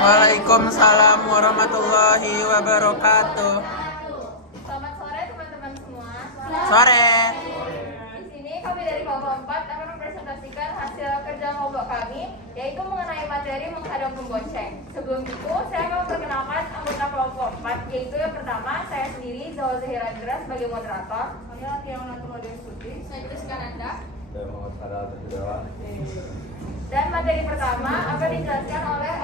Waalaikumsalam warahmatullahi wabarakatuh. Selamat sore teman-teman semua. Sore. Di sini kami dari kelompok 4 akan mempresentasikan hasil kerja kelompok kami, yaitu mengenai materi menghadap pembonceng. Sebelum itu, saya mau memperkenalkan anggota kelompok 4, yaitu yang pertama saya sendiri, Zawa Zahira Andra sebagai moderator. Saya Tiang Natuma Destuti. Saya Jessica Nanda. Dan Muhammad Farah Terdewa. Dan materi pertama akan dijelaskan oleh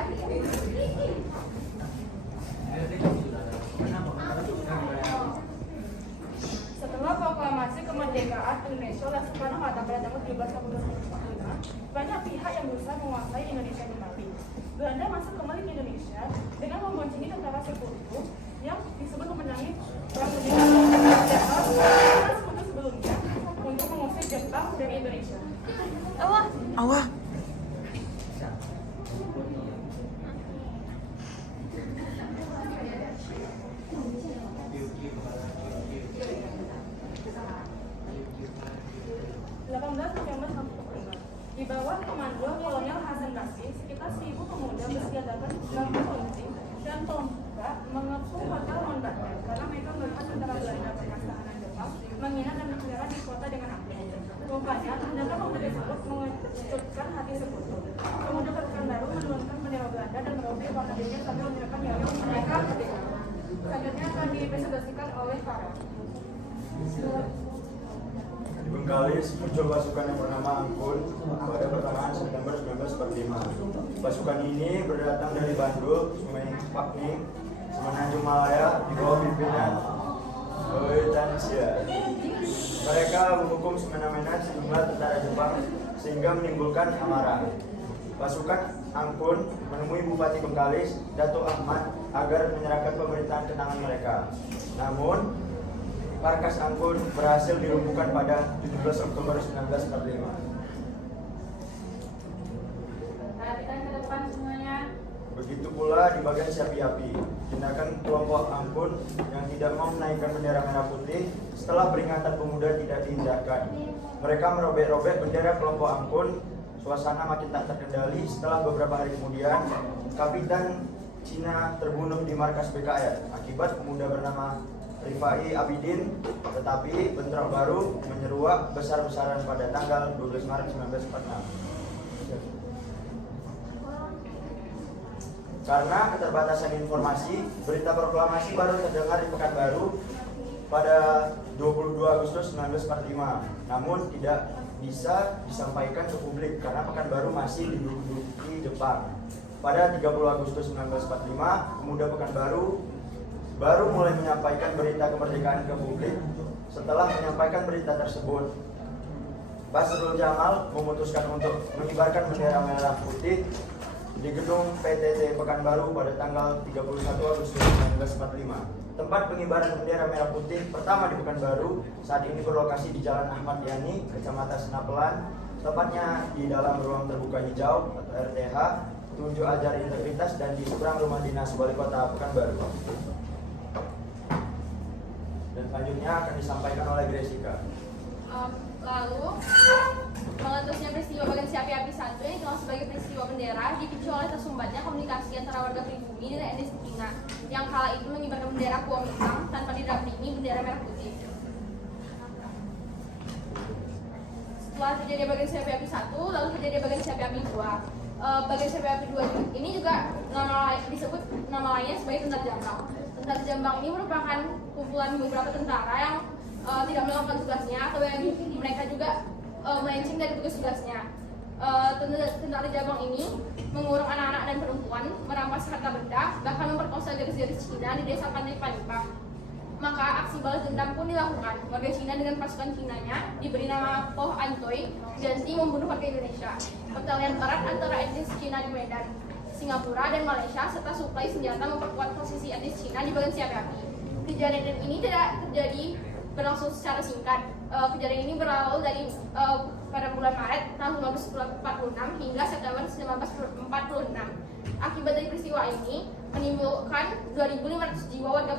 Setelah proklamasi kemerdekaan Indonesia oleh Soekarno-Hatta pada tanggal 17 Agustus 1945, banyak pihak yang berusaha menguasai Indonesia kembali. Belanda masuk kembali ke Indonesia dengan memboncengi tentara sekutu yang disebut pemenangi Perang Kemerdekaan. Tentara sekutu sebelumnya untuk mengusir Jepang dari Indonesia. Awah. Di bawah komando Kolonel Hasan Basri, sekitar 1.000 pemuda bersenjatakan bambu runcing dan tombak mengepung hotel Mountbatten karena mereka melihat tentara Belanda bekas tahanan Jepang menghina dan menyerang di kota dengan api. Rupanya, tindakan pemuda tersebut mengejutkan hati sekutu. Pemuda Pekanbaru menurunkan bendera Belanda dan merobek warna biru sambil menyerahkan yel-yel mereka merdeka. Selanjutnya akan dipresentasikan oleh Farah. Di Bengkalis muncul pasukan yang bernama Angkun pada pertengahan September 1945. Pasukan ini berdatang dari Bandung, Sungai Pakning, Semenanjung Malaya di bawah pimpinan Tansia. Mereka menghukum semena-mena sejumlah tentara Jepang sehingga menimbulkan amarah. Pasukan Angkun menemui Bupati Bengkalis, Dato Ahmad, agar menyerahkan pemerintahan ke tangan mereka. Namun, markas Angkun berhasil dilumpuhkan pada 17 Oktober 1945. Perhatikan ke depan semuanya. Begitu pula di bagian Siapi-Api, tindakan kelompok Angkun yang tidak mau menaikkan bendera merah putih setelah peringatan pemuda tidak diindahkan. Mereka merobek-robek bendera kelompok Angkun. Suasana makin tak terkendali setelah beberapa hari kemudian, Kapitan Cina terbunuh di markas BKR akibat pemuda bernama Rifai Abidin, tetapi bentrok baru menyeruak besar-besaran pada tanggal 12 Maret 1946. Karena keterbatasan informasi, berita proklamasi baru terdengar di Pekanbaru pada 22 Agustus 1945, namun tidak bisa disampaikan ke publik karena Pekanbaru masih diduduki Jepang. Pada 30 Agustus 1945, pemuda Pekanbaru baru mulai menyampaikan berita kemerdekaan ke publik. Setelah menyampaikan berita tersebut, Basrul Jamal memutuskan untuk mengibarkan bendera merah putih di gedung PTT Pekanbaru pada tanggal 31 Agustus 1945. Tempat pengibaran bendera merah putih pertama di Pekanbaru saat ini berlokasi di Jalan Ahmad Yani, Kecamatan Senapelan, tepatnya di dalam ruang terbuka hijau atau RTH, tunjuk ajar integritas dan di seberang rumah dinas Wali Kota Pekanbaru. Dan selanjutnya akan disampaikan oleh Jessica. Lalu, meletusnya peristiwa bagian Siapi-Api 1 yang dikenal sebagai peristiwa bendera dipicu oleh tersumbatnya komunikasi antara warga pribumi dan etnis Cina yang kala itu mengibarkan bendera Kuomintang tanpa didampingi bendera merah putih. Setelah terjadi bagian Siapi-Api 1, lalu terjadi bagian Siapi-Api 2. Bagian Siapi-Api 2 ini juga disebut nama lainnya sebagai Tentara Jambang. Tentara Jambang ini merupakan kumpulan beberapa tentara yang tidak melakukan tugasnya atau yang mereka juga melenceng dari tugas-tugasnya. Tentara Jambang ini mengurung anak-anak dan perempuan, merampas harta benda, bahkan memperkosa gadis-gadis Cina di desa Pantai Panipah. Maka aksi balas dendam pun dilakukan. Warga Cina dengan pasukan Cinanya diberi nama Poh Antoi, ganti membunuh warga Indonesia. Pertalian barat antara etnis Cina di Medan, Singapura dan Malaysia serta suplai senjata memperkuat posisi etnis Cina di bagian Siapi-Api. Kejadian ini tidak terjadi berlangsung secara singkat. Kejadian ini berawal dari pada bulan Maret tahun 1946 hingga September 1946. Akibat dari peristiwa ini menimbulkan 2.500 jiwa warga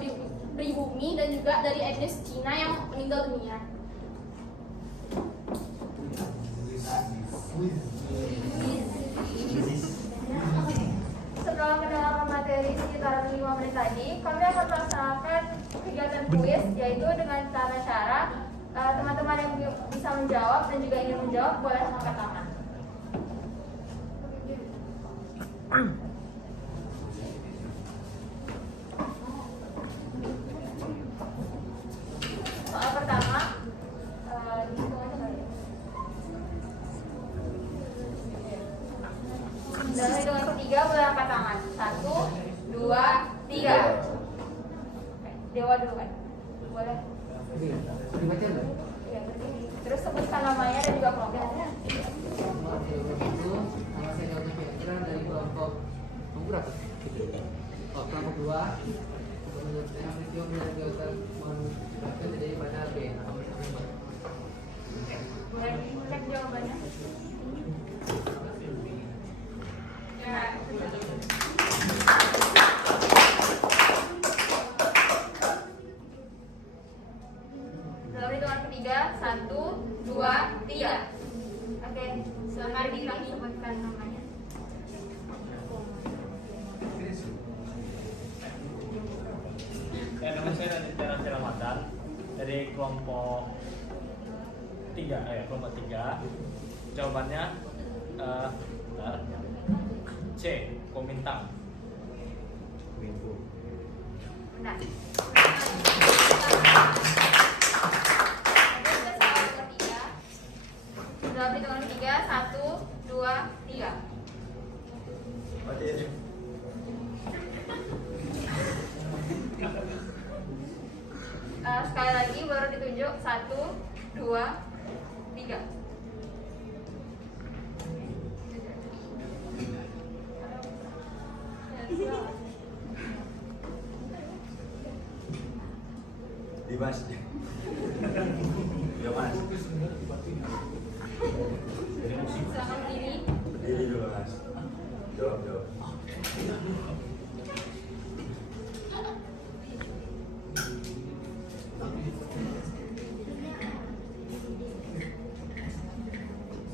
pribumi dan juga dari etnis Cina yang meninggal dunia. Setelah mendengar sekitar 5 menit lagi, kami akan melaksanakan kegiatan kuis, yaitu dengan cara teman-teman yang bisa menjawab dan juga ingin menjawab boleh angkat tangan. Soal pertama, dihitung aja kali ya. Dalam hitungan ketiga boleh angkat tangan. 1, 2, 3. Dewa dulu kan? Boleh. Dibaca nggak? Ya, berdiri. Terus sebutkan namanya dan juga kelompoknya. Itu nama saya Jauh Fiakira dari kelompok berapa? Oh, kelompok 2. Menurut saya peristiwa dari Jauh mohon terjadi pada B. Boleh dicek jawabannya. Ya. Dalam hitungan ketiga, 1, 2, 3. Oke, silakan disebutkan namanya. Nama saya Raditya Ramadan dari kelompok 3, kelompok 3. Jawabannya C, Komintang. Benar. Dalam hitungan ketiga, 1, 2, 3. Berarti Sekali lagi baru ditunjuk 1, 2, 3. Dimas. Ya Mas. Silakan berdiri. Berdiri dulu Mas. Jawab.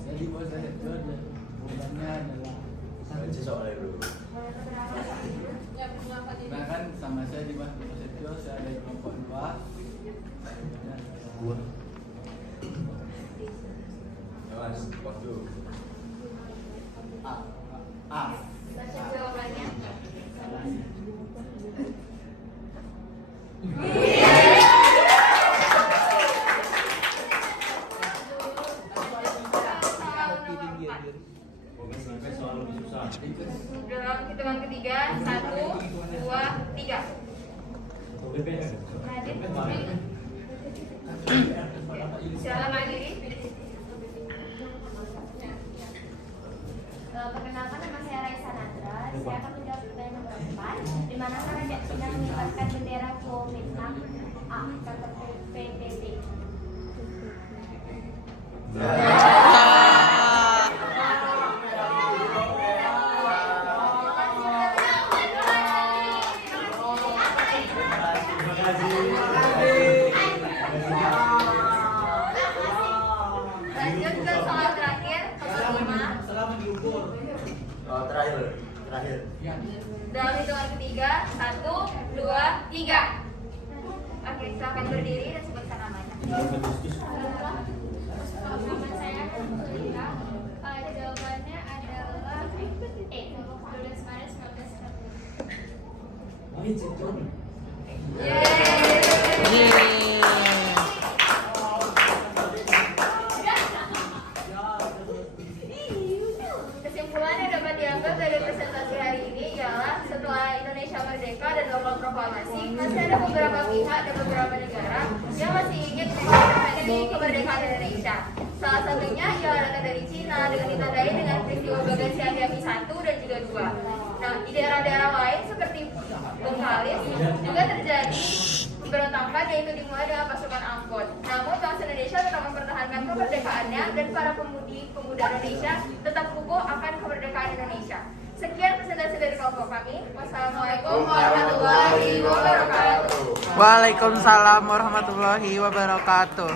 Jadi buat saya itu jawabannya adalah Baca soalnya dulu. Ya, mengapa diri? Nah kan sama saya di Mas Prasetyo, saya dari kelompok 2. Ya Mas, waktu. A. Baca jawabannya. Dalam hitungan ketiga, 1, 2, 3. Silakan diri. Perkenalkan, nama saya Raisa Nandra. Saya akan menjawab pertanyaan nomor 4. Di mana Raja Cina mengibarkan bendera Kuomintang? A. Kantor PBB. Lanjut ke soal terakhir, nomor 5. Terakhir. Dalam hitungan ketiga, 1, 2, 3. Oke, silakan berdiri dan sebutkan namanya. Nama saya Sulika. Jawabannya adalah E. 12 Maret 1940. Kesimpulan yang dapat diambil dari presentasi hari ini ialah setelah Indonesia merdeka dan melakukan proklamasi, masih ada beberapa pihak dan beberapa negara yang masih ingin mengintervensi kemerdekaan Indonesia. Salah satunya ialah datang dari Cina dengan ditandai dengan peristiwa Bagasi Agami 1 dan juga 2. Nah, di daerah-daerah lain seperti Bengkalis juga terjadi pemberontakan, yaitu dimulai dengan pasukan Angkut. Namun bangsa Indonesia tetap mempertahankan kemerdekaannya dan para pemuda Indonesia tetap kukuh akan kemerdekaan Indonesia. Sekian presentasi dari kelompok kami. Wassalamualaikum warahmatullahi wabarakatuh. Waalaikumsalam warahmatullahi wabarakatuh.